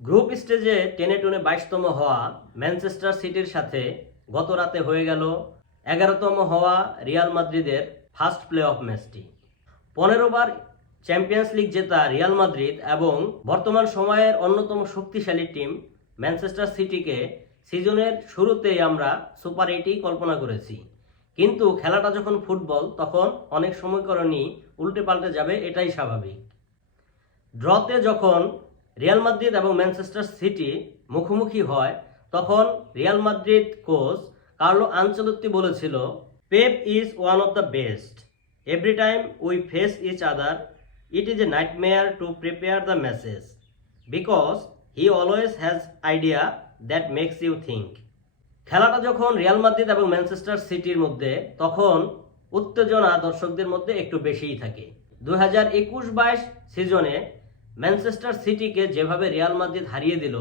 Group স্টেজে টেনে টুনে 22তম হওয়া ম্যানচেস্টার সিটির সাথে গত রাতে হয়ে গেল 11তম হওয়া রিয়াল মাদ্রিদের ফার্স্ট প্লে অফ ম্যাচটি। 15 বার চ্যাম্পিয়ন্স লিগ জেতা রিয়াল মাদ্রিদ এবং বর্তমান সময়ের অন্যতম শক্তিশালী টিম ম্যানচেস্টার সিটিকে সিজনের শুরুতেই আমরা সুপার 8ই কল্পনা করেছি, কিন্তু খেলাটা যখন ফুটবল তখন অনেক সমীকরণই উল্টে পাল্টে যাবে, এটাই স্বাভাবিক। ড্রতে যখন রিয়াল মাদ্রিদ এবং ম্যানচেস্টার সিটি মুখোমুখি হয় তখন Real Madrid coach Carlo Ancelotti বলেছিল, Pep is one of the best, every time we face each other it is a nightmare to prepare the matches because he always has idea that makes you think. খেলাটা যখন Real Madrid এবং Manchester সিটির মধ্যে তখন উত্তেজনা দর্শকদের মধ্যে একটু বেশিই থাকে। 2021-22 সিজনে ম্যানচেস্টার সিটিকে যেভাবে রিয়াল মাদ্রিদ হারিয়ে দিল,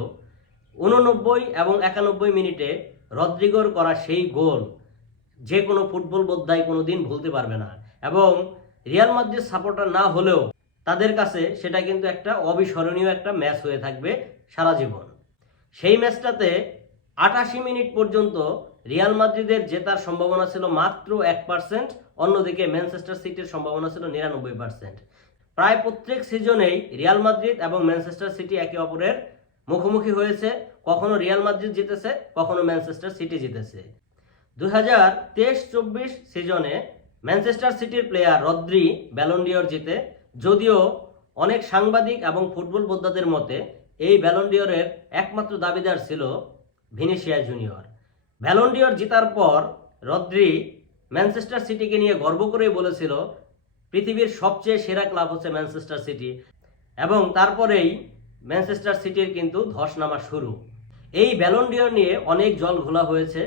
89 এবং 91 মিনিটে রদ্রিগোর করা সেই গোল যে কোনো ফুটবল বোদ্ধাই কোনো দিন ভুলতে পারবে না, এবং রিয়াল মাদ্রিদ সাপোর্টার না হলেও তাদের কাছে সেটা কিন্তু একটা অবিস্মরণীয় একটা ম্যাচ হয়ে থাকবে সারা জীবন। সেই ম্যাচটাতে 88 মিনিট পর্যন্ত রিয়াল মাদ্রিদের জেতার সম্ভাবনা ছিল মাত্র 1%, অন্যদিকে ম্যানচেস্টার সিটির সম্ভাবনা ছিল 99%। প্রায় প্রত্যেক সিজনেই রিয়াল মাদ্রিদ এবং ম্যানচেস্টার সিটি একে অপরের মুখোমুখি হয়েছে, কখনো রিয়াল মাদ্রিদ জিতেছে, কখনো ম্যানচেস্টার সিটি জিতেছে। 2023-24 সিজনে ম্যানচেস্টার সিটির প্লেয়ার রদ্রি ব্যালন ডিওর জিতে, যদিও অনেক সাংবাদিক এবং ফুটবল বোদ্ধাদের মতে এই ব্যালন ডিওরের একমাত্র দাবিদার ছিল ভিনিসিয়াস জুনিয়র। ব্যালন ডিওর জেতার পর রদ্রি ম্যানচেস্টার সিটিকে নিয়ে গর্ব করে বলেছিল, পৃথিবীর সবচেয়ে সেরা ক্লাব হচ্ছে ম্যানচেস্টার সিটি, এবং তারপরেই ম্যানচেস্টার সিটির কিন্তু ধস নামা শুরু। এই ব্যালন ডিওর নিয়ে অনেক জল ঘোলা হয়েছে।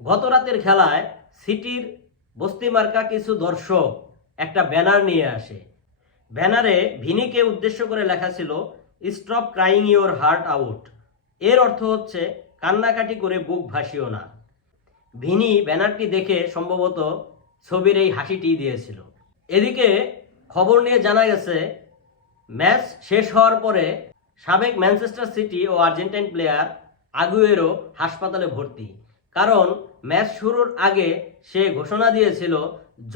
গত রাতের খেলায় সিটির বস্তি মার্কা কিছু দর্শক একটা ব্যানার নিয়ে আসে। ব্যানারে ভিনিকে উদ্দেশ্য করে লেখা ছিল, stop crying your heart out. এর অর্থ হচ্ছে কান্নাকাটি করে বুক ভাসিও না। ভিনি ব্যানারটি দেখে সম্ভবত ছবির এই হাসিটি দিয়েছিল। এদিকে খবর নিয়ে জানা গেছে, ম্যাচ শেষ হওয়ার পরে সাবেক ম্যানচেস্টার সিটি ও আর্জেন্টাইন প্লেয়ার আগুয়েরো হাসপাতালে ভর্তি, কারণ ম্যাচ শুরুর আগে সে ঘোষণা দিয়েছিল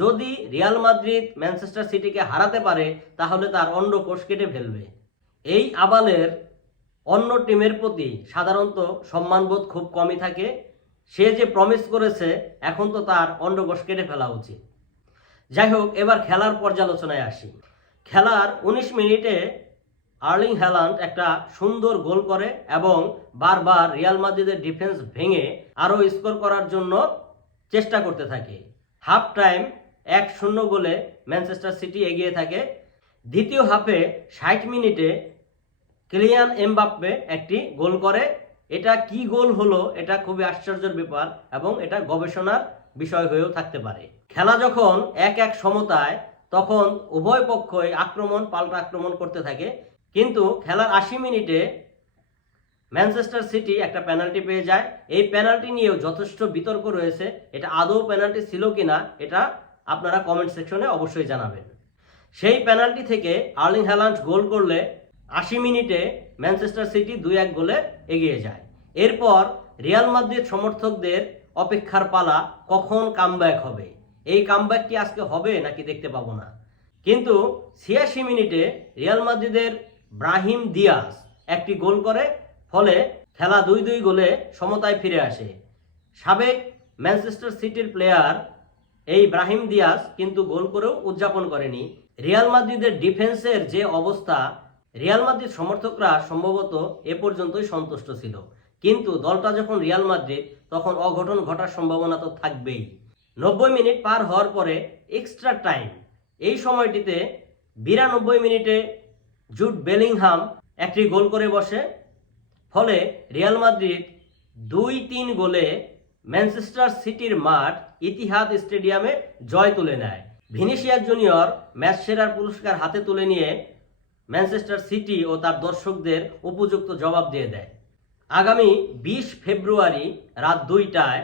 যদি রিয়াল মাদ্রিদ ম্যানচেস্টার সিটিকে হারাতে পারে তাহলে তার অন্ডকোষ কেটে ফেলবে। এই আবালের অন্য টিমের প্রতি সাধারণত সম্মানবোধ খুব কমই থাকে। সে যে প্রমিস করেছে এখন তো তার অন্ডকোষ কেটে ফেলা উচিত। যাই হোক, এবার খেলার পর্যালোচনায় আসি। খেলার 19 মিনিটে আর্লিং হ্যালান্ড একটা সুন্দর গোল করে এবং বারবার রিয়াল মাদ্রিদের ডিফেন্স ভেঙে আরও স্কোর করার জন্য চেষ্টা করতে থাকে। হাফ টাইম 1-0 গোলে ম্যানচেস্টার সিটি এগিয়ে থাকে। দ্বিতীয় হাফে 60 মিনিটে কিলিয়ান এমবাপ্পে একটি গোল করে। এটা কি গোল হলো, এটা খুবই আশ্চর্যের ব্যাপার এবং এটা গবেষণার বিষয় হয়েও থাকতে পারে। খেলা যখন 1-1 সমতায় তখন উভয় পক্ষই আক্রমণ পাল্টা আক্রমণ করতে থাকে, কিন্তু খেলার 80 মিনিটে ম্যানচেস্টার সিটি একটা পেনাল্টি পেয়ে যায়। এই পেনাল্টি নিয়েও যথেষ্ট বিতর্ক রয়েছে, এটা আদৌ পেনাল্টি ছিল কিনা এটা আপনারা কমেন্ট সেকশনে অবশ্যই জানাবেন। সেই পেনাল্টি থেকে আর্লিং হ্যালান্ড গোল করলে 80 মিনিটে ম্যানচেস্টার সিটি 2-1 গোলে এগিয়ে যায়। এরপর রিয়াল মাদ্রিদ সমর্থকদের অপেক্ষার পালা, কখন কামব্যাক হবে। এই কামব্যাক কি আজকে হবে নাকি দেখতে পাবো না, কিন্তু 86 মিনিটে রিয়াল মাদ্রিদের ব্রাহিম দিয়াস একটি গোল করে, ফলে খেলা 2-2 গোলে সমতায় ফিরে আসে। সাবেক ম্যানচেস্টার সিটির প্লেয়ার এই ব্রাহিম দিয়াস কিন্তু গোল করেও উদযাপন করেনি। রিয়াল মাদ্রিদের ডিফেন্সের যে অবস্থা, রিয়াল মাদ্রিদ সমর্থকরা সম্ভবত এ পর্যন্তই সন্তুষ্ট ছিল, কিন্তু দলটা যখন রিয়াল মাদ্রিদ তখন অঘটন ঘটার সম্ভাবনা তো থাকবেই। 90 মিনিট পার হওয়ার পরে এক্সট্রা টাইম, এই সময়টিতে 92 মিনিটে জুড বেলিংহাম একটি গোল করে বসে, ফলে রিয়াল মাদ্রিদ 2-3 গোলে ম্যানচেস্টার সিটির মাঠ ইতিহাদ স্টেডিয়ামে জয় তুলে নেয়। ভিনিসিয়াস জুনিয়র ম্যাচ সেরার পুরস্কার হাতে তুলে নিয়ে ম্যানচেস্টার সিটি ও তার দর্শকদের উপযুক্ত জবাব দিয়ে দেয়। আগামী 20 ফেব্রুয়ারি রাত 2টায়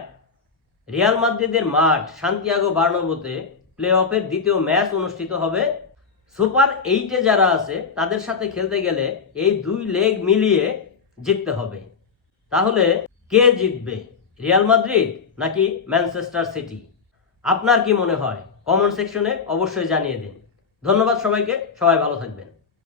রিয়াল মাদ্রিদের মাঠ সান্তিয়াগো বার্নাব্যুতে প্লে অফের দ্বিতীয় ম্যাচ অনুষ্ঠিত হবে। সুপার 8-এ যারা আছে তাদের সাথে খেলতে গেলে এই দুই লেগ মিলিয়ে জিততে হবে। তাহলে কে জিতবে, রিয়াল মাদ্রিদ নাকি ম্যানচেস্টার সিটি? আপনার কি মনে হয়? কমেন্ট সেকশনে অবশ্যই জানিয়ে দিন। ধন্যবাদ সবাইকে, সবাই ভালো থাকবেন।